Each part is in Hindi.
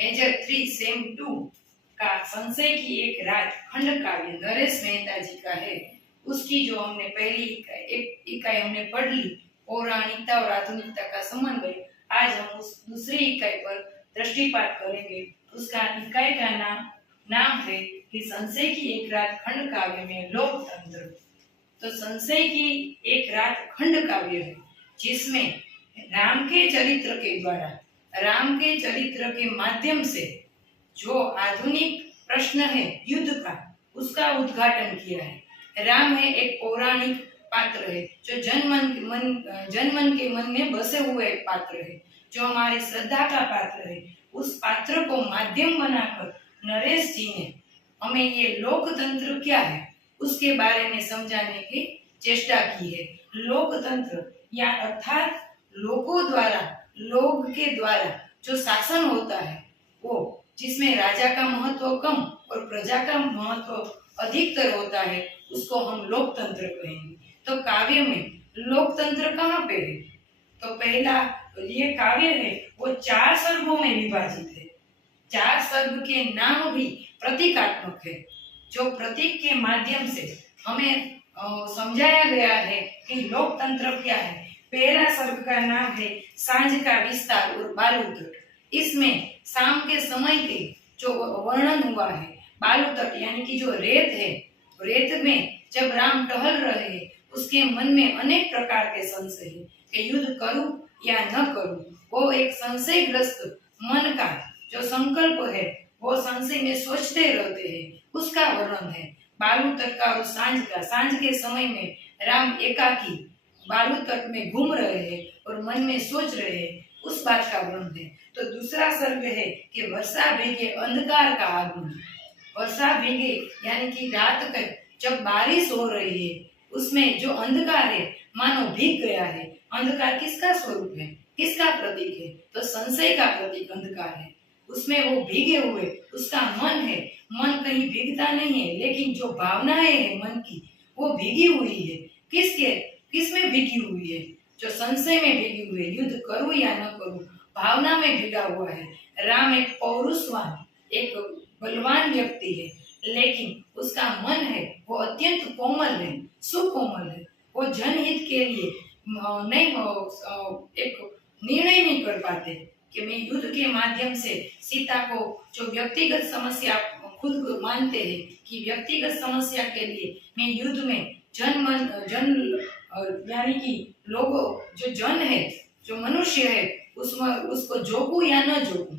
मेजर 3 सेम 2 का संशय की एक रात खंड काव्य नरेश मेहता जी का है। उसकी जो हमने पहली इकाई हमने पढ़ ली, पौराणिकता और आधुनिकता का समन्वय। आज हम उस दूसरी इकाई पर दृष्टिपात करेंगे। उसका इकाई का नाम है कि संशय की एक रात खंड काव्य में लोकतंत्र। तो संशय की एक रात खंड काव्य है जिसमें राम के चरित्र के माध्यम से जो आधुनिक प्रश्न है युद्ध का, उसका उद्घाटन किया है। राम है एक पौराणिक पात्र है जो जनमन के मन में बसे हुए एक पात्र है, जो हमारी श्रद्धा का पात्र है। उस पात्र को माध्यम बनाकर नरेश जी ने हमें ये लोकतंत्र क्या है उसके बारे में समझाने की चेष्टा की है। लोकतंत्र या अर्थात लोग के द्वारा जो शासन होता है, वो जिसमें राजा का महत्व कम और प्रजा का महत्व अधिकतर होता है, उसको हम लोकतंत्र कहेंगे। तो काव्य में लोकतंत्र कहाँ पे है? तो पहला ये काव्य है वो 4 सर्गों में विभाजित है। 4 सर्ग के नाम भी प्रतीकात्मक है, जो प्रतीक के माध्यम से हमें समझाया गया है कि लोकतंत्र क्या है। पहला सर्ग का नाम है सांझ का विस्तार और बालू तट। इसमें शाम के समय के जो वर्णन हुआ है, बालू तट यानी कि जो रेत है, रेत में जब राम टहल रहे हैं, उसके मन में अनेक प्रकार के संशय है कि युद्ध करूं या न करूं। वो एक संशयग्रस्त मन का जो संकल्प है, वो संशय में सोचते रहते हैं, उसका वर्णन है। बालू तट का और सांझ के समय में राम एकाकी बालू तट में घूम रहे हैं और मन में सोच रहे हैं, उस बात का वर्णन है। तो दूसरा सर्ग है कि वर्षा भीगे अंधकार का आगमन। वर्षा भीगे यानी कि रात का जब बारिश हो रही है, उसमें जो अंधकार है मानो भीग गया है। अंधकार किसका स्वरूप है, किसका प्रतीक है? तो संशय का प्रतीक अंधकार है। उसमें वो भीगे हुए उसका मन है। मन कहीं भीगता नहीं है, लेकिन जो भावनाएं है मन की, वो भीगी हुई है। किसमें भीगी हुई है? जो संशय में भीगी हुई है, युद्ध करूं या न करूं, भावना में भीगा हुआ है। राम एक पौरुषवान, एक बलवान व्यक्ति है, लेकिन उसका मन है वो अत्यंत कोमल है, सुकोमल है। वो जनहित के लिए नहीं एक निर्णय नहीं कर पाते कि मैं युद्ध के माध्यम से सीता को, जो व्यक्तिगत समस्या खुद मानते हैं कि व्यक्तिगत समस्या के लिए मैं युद्ध में यानी कि लोगों जो जन है, जो मनुष्य है, उसको जोकू या न जोकू।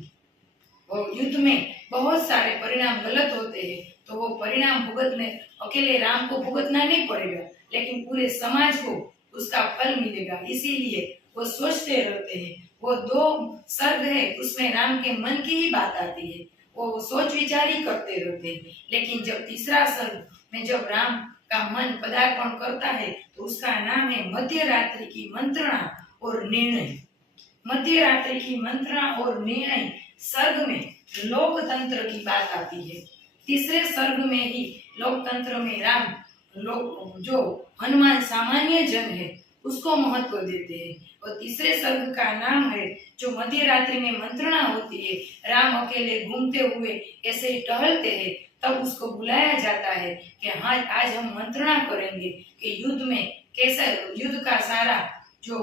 और युद्ध में बहुत सारे परिणाम गलत होते हैं, तो वो परिणाम भुगतने अकेले राम को भुगतना नहीं पड़ेगा, लेकिन पूरे समाज को उसका फल मिलेगा। इसीलिए वो सोचते रहते हैं। वो 2 सर्ग है, उसमें राम के मन की ही बात आती है, वो सोच विचार ही करते रहते हैं। लेकिन जब तीसरा सर्ग में जब राम का मन पदार्पण करता है, तो उसका नाम है मध्य रात्रि की मंत्रणा और निर्णय। मध्य रात्रि की मंत्रणा और निर्णय सर्ग में लोकतंत्र की बात आती है। तीसरे सर्ग में ही लोकतंत्र में राम जो हनुमान सामान्य जन है उसको महत्व देते हैं। और तीसरे सर्ग का नाम है जो मध्य रात्रि में मंत्रणा होती है, राम अकेले घूमते हुए ऐसे टहलते हैं, तब उसको बुलाया जाता है कि हाँ आज हम मंत्रणा करेंगे कि युद्ध में कैसा, युद्ध का सारा जो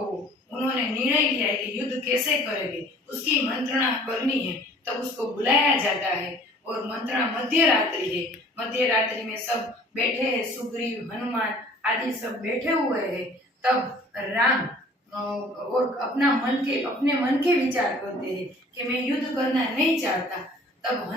उन्होंने निर्णय लिया है कि युद्ध कैसे करेंगे, उसकी मंत्रणा करनी है, तब उसको बुलाया जाता है। और मंत्रणा मध्य रात्रि है। मध्य रात्रि में सब बैठे हैं, सुग्रीव, हनुमान आदि सब बैठे हुए हैं। तब राम और अपने मन के विचार करते हैं कि मैं युद्ध करना नहीं चाहता। तब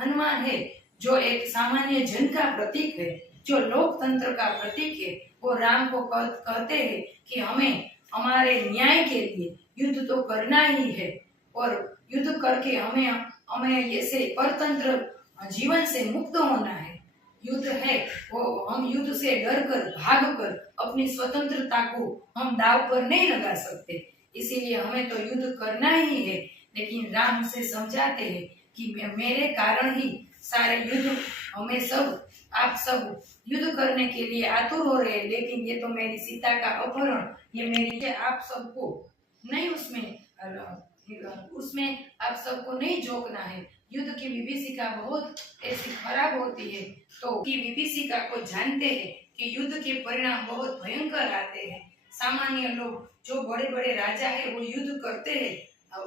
हनुमान है जो एक सामान्य जन का प्रतीक है, जो लोकतंत्र का प्रतीक है, वो राम को कहते हैं कि हमें हमारे न्याय के लिए युद्ध तो करना ही है, और युद्ध करके हमें ऐसे परतंत्र जीवन से मुक्त होना है। युद्ध है वो हम युद्ध से डरकर भागकर अपनी स्वतंत्रता को हम दांव पर नहीं लगा सकते, इसीलिए हमें तो युद्ध करना ही है। लेकिन राम से समझाते हैं कि मेरे कारण ही सारे युद्ध, आप सब युद्ध करने के लिए आतुर हो रहे हैं, लेकिन ये तो मेरी सीता का अपहरण, ये मेरी आप सबको नहीं उसमें आप सबको नहीं झोंकना है। युद्ध की विभीषिका बहुत ऐसी खराब होती है, तो की विभीषिका को जानते हैं कि युद्ध के परिणाम बहुत भयंकर आते हैं। सामान्य लोग जो बड़े बड़े राजा है वो युद्ध करते हैं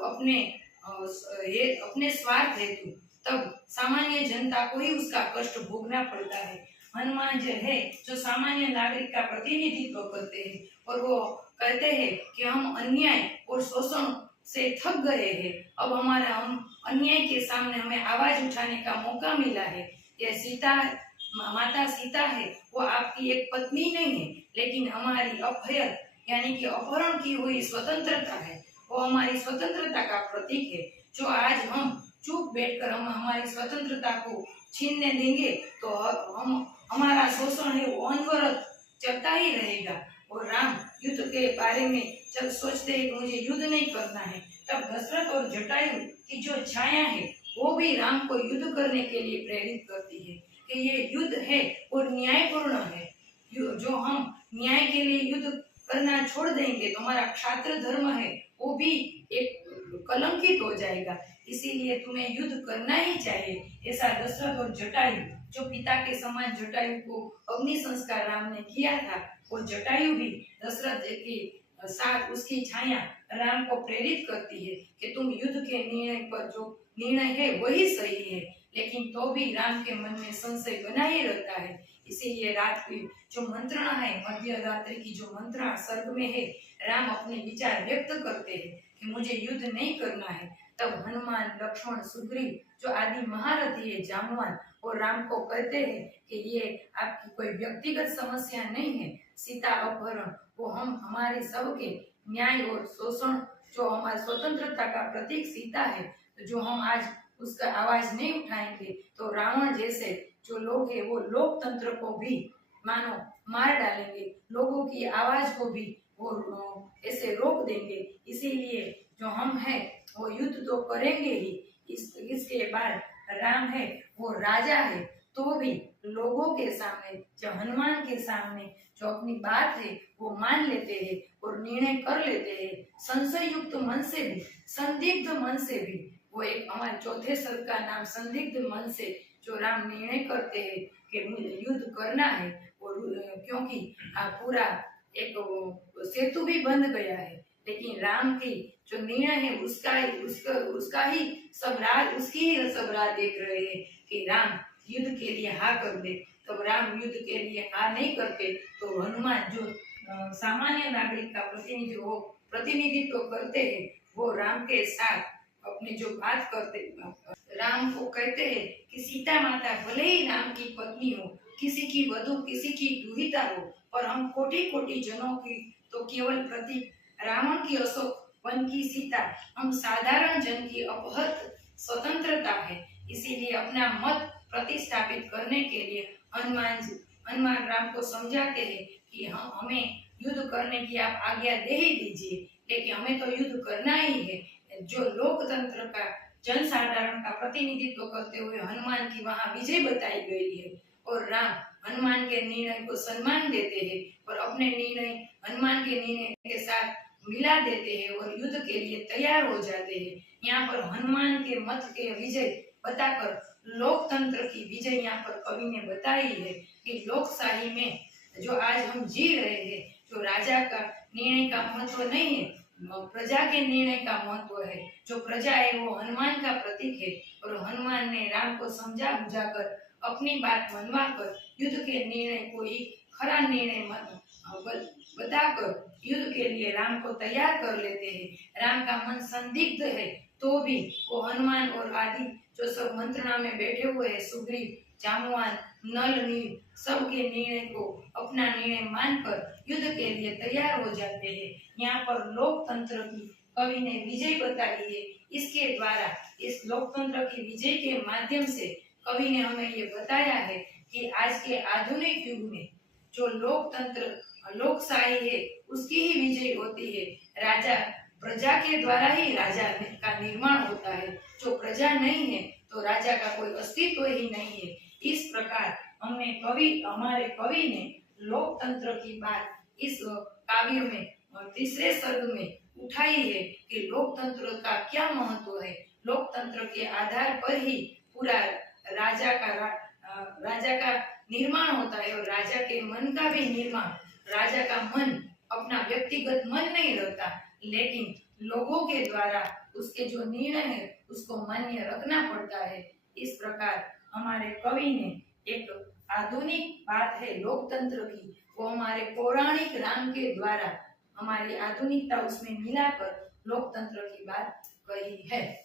अपने अपने स्वार्थ हेतु, तब सामान्य जनता को ही उसका कष्ट भोगना पड़ता है। हनुमान जो है जो सामान्य नागरिक का प्रतिनिधित्व करते हैं और वो कहते हैं कि हम अन्याय और शोषण से थक गए हैं, अब हमारा हम अन्याय के सामने हमें आवाज उठाने का मौका मिला है। ये सीता माता सीता है वो आपकी एक पत्नी नहीं है, लेकिन हमारी अपहरण यानी कि अपहरण की हुई स्वतंत्रता है, वो हमारी स्वतंत्रता का प्रतीक है। जो आज हम चुप बैठकर हम हमारी स्वतंत्रता को छीनने देंगे तो हम हमारा शोषण है वो अनवरत चलता ही रहेगा। और राम युद्ध के बारे में जब सोचते हैं कि मुझे युद्ध नहीं करना है, तब दशरथ और जटायु की जो छाया है वो भी राम को युद्ध करने के लिए प्रेरित करती है कि ये युद्ध है और न्यायपूर्ण है। जो हम न्याय के लिए युद्ध करना छोड़ देंगे तो हमारा क्षात्र धर्म है वो भी एक कलंकित हो जाएगा, इसीलिए तुम्हें युद्ध करना ही चाहिए। ऐसा दशरथ और जटायु, जो पिता के समान जटायु को अग्नि संस्कार राम ने किया था, वो जटायु भी दशरथ के साथ उसकी छाया राम को प्रेरित करती है कि तुम युद्ध के निर्णय पर जो निर्णय है वही सही है, लेकिन तो भी राम के मन में संशय बना ही रहता है। इसीलिए रात की जो मंत्रणा है, मध्य रात्रि की जो मंत्रणा स्वर्ग में है, राम अपने विचार व्यक्त करते हैं कि मुझे युद्ध नहीं करना है। तब हनुमान, लक्ष्मण, सुग्रीव जो आदि महारथी है जामवान, और राम को कहते हैं कि ये आपकी कोई व्यक्तिगत समस्या नहीं है, सीता अपहरण वो हम हमारे सबके न्याय और शोषण, जो हमारी स्वतंत्रता का प्रतीक सीता है, तो जो हम आज उसका आवाज नहीं उठाएंगे तो रावण जैसे जो लोग है वो लोकतंत्र को भी मानो मार डालेंगे, लोगों की आवाज को भी वो ऐसे रोक देंगे। इसीलिए जो हम हैं वो युद्ध तो करेंगे ही। इसके बाद राम है वो राजा है, तो भी लोगों के सामने, जो हनुमान के सामने जो अपनी बात है वो मान लेते हैं और निर्णय कर लेते हैं, संशय युक्त मन से भी, संदिग्ध मन से भी। वो एक हमारे चौथे सर्ग का नाम संदिग्ध मन से जो राम निर्णय करते हैं कि मुझे युद्ध करना है, और क्योंकि पूरा एक सेतु भी बंध गया है, लेकिन राम की जो निर्णय है उसका ही सब राज, उसकी ही सब राज देख रहे हैं कि राम युद्ध के लिए हाँ कर दे। तब राम युद्ध के लिए हाँ नहीं करते तो हनुमान जो सामान्य नागरिक का प्रतिनिधित्व करते हैं, वो राम के साथ अपने जो बात करते, राम को कहते हैं कि सीता माता भले ही राम की पत्नी हो, किसी की वधू, किसी की दुहिता हो, पर हम कोटि कोटि जनों की तो केवल प्रतीक रावण की अशोक वन की सीता, हम साधारण जन की अपहत स्वतंत्रता है। इसीलिए अपना मत प्रतिस्थापित करने के लिए हनुमान राम को समझाते हैं कि हमें युद्ध करने की आप आज्ञा दे ही दीजिए, लेकिन हमें तो युद्ध करना ही है। जो लोकतंत्र का, जनसाधारण का प्रतिनिधित्व करते हुए हनुमान की वहाँ विजय बताई गई है, और राम हनुमान के निर्णय को सम्मान देते हैं और अपने निर्णय हनुमान के निर्णय के साथ मिला देते हैं और युद्ध के लिए तैयार हो जाते हैं। यहाँ पर हनुमान के मत के विजय बताकर लोकतंत्र की विजय यहाँ पर कवि ने बताई है कि लोकशाही में जो आज हम जी रहे हैं, जो राजा का निर्णय का महत्व नहीं है, प्रजा के निर्णय का महत्व है। जो प्रजा है वो हनुमान का प्रतीक है, और हनुमान ने राम को समझा बुझाकर अपनी बात मनवाकर युद्ध के निर्णय को एक खरा निर्णय बताकर युद्ध के लिए राम को तैयार कर लेते हैं। राम का मन संदिग्ध है तो भी वो हनुमान और आदि जो सब मंत्रणा में बैठे हुए हैं, सुग्रीव, जामवान, नल, नील, सबके निर्णय को अपना निर्णय मानकर युद्ध के लिए तैयार हो जाते हैं। यहाँ पर लोकतंत्र की कवि ने विजय बताई है। इसके द्वारा, इस लोकतंत्र की विजय के माध्यम से कवि ने हमें ये बताया है कि आज के आधुनिक युग में जो लोकतंत्र, लोकशाही है, उसकी ही विजय होती है। राजा, प्रजा के द्वारा ही राजा का निर्माण होता है। जो प्रजा नहीं है तो राजा का कोई अस्तित्व ही नहीं है। इस प्रकार हमारे कवि ने लोकतंत्र की बात इस काव्य में तीसरे सर्ग में उठाई है कि लोकतंत्र का क्या महत्व है, लोकतंत्र के आधार पर ही पूरा राजा का निर्माण होता है, और राजा के मन का भी निर्माण। राजा का मन अपना व्यक्तिगत मन नहीं रहता, लेकिन लोगों के द्वारा उसके जो निर्णय है उसको मान्य रखना पड़ता है। इस प्रकार हमारे कवि ने एक आधुनिक बात है लोकतंत्र की, वो हमारे पौराणिक राम के द्वारा हमारी आधुनिकता उसमें मिलाकर लोकतंत्र की बात कही है।